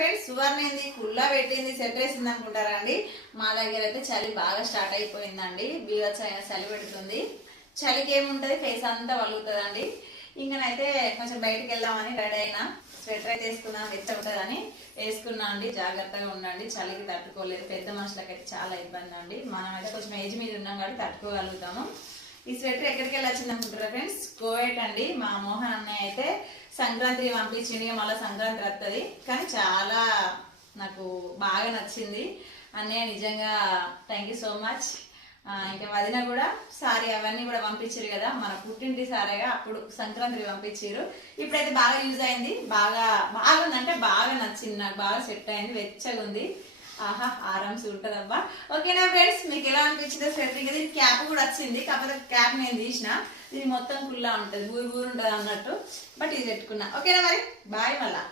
Friends సువర్ణ ఏంది కుల్లా పెట్టింది సెట్ వేసింది అనుకుంటారా అండి? మా దగ్గర అయితే చలి బాగా స్టార్ట్ అయిపోయిందండి. బీవచ్చ చలి పెడుతుంది. చలికి ఏముంటుంది? ఫేస్ అంతా వలుగుతుందండి. ఇంకనైతే కొంచెం బయటికి వెళ్దామని రెడీ అయినా. స్వెటర్ అయితే వేసుకుందాం వెచ్చ ఉంటుందని వేసుకున్నా అండి. జాగ్రత్తగా ఉండండి. చలికి తట్టుకోలేదు. పెద్ద మనుషులకైతే చాలా ఇబ్బంది అండి. మనం అయితే కొంచెం ఏజ్ మీద ఉన్నాం కాబట్టి తట్టుకోగలుగుతాము. ఈ స్వెటర్ ఎక్కడికి వెళ్ళి వచ్చింది అనుకుంటారా ఫ్రెండ్స్? కోవేట్ అండి. మా మోహన్ అన్నయ్య అయితే సంక్రాంతి పంపించింది మళ్ళీ సంక్రాంతి వస్తుంది కానీ చాలా నాకు బాగా నచ్చింది. అన్నయ్య నిజంగా థ్యాంక్ యూ సో మచ్ ఇంకా వదిన కూడా సారీ అవన్నీ కూడా పంపించారు కదా. మన పుట్టింటి సారేగా అప్పుడు సంక్రాంతికి పంపించారు. ఇప్పుడైతే బాగా యూజ్ అయింది. బాగా బాగుంది. అంటే బాగా నచ్చింది. నాకు బాగా సెట్ అయింది. వెచ్చగా ఉంది ఆహా ఆరామ్స్ ఉంటుందబ్బా. ఓకేనా ఫ్రెండ్స్ మీకు ఎలా అనిపించిందో స్వెటర్ దీని దీనికి క్యాప్ కూడా వచ్చింది కాకపోతే క్యాప్ నేను తీసిన. ఇది మొత్తం కుల్లా ఉంటుంది ఊరు ఊరు ఉంటుంది అన్నట్టు. బట్ ఇది పెట్టుకున్నా. ఓకేనా మరి? బాయ్ మళ్ళా.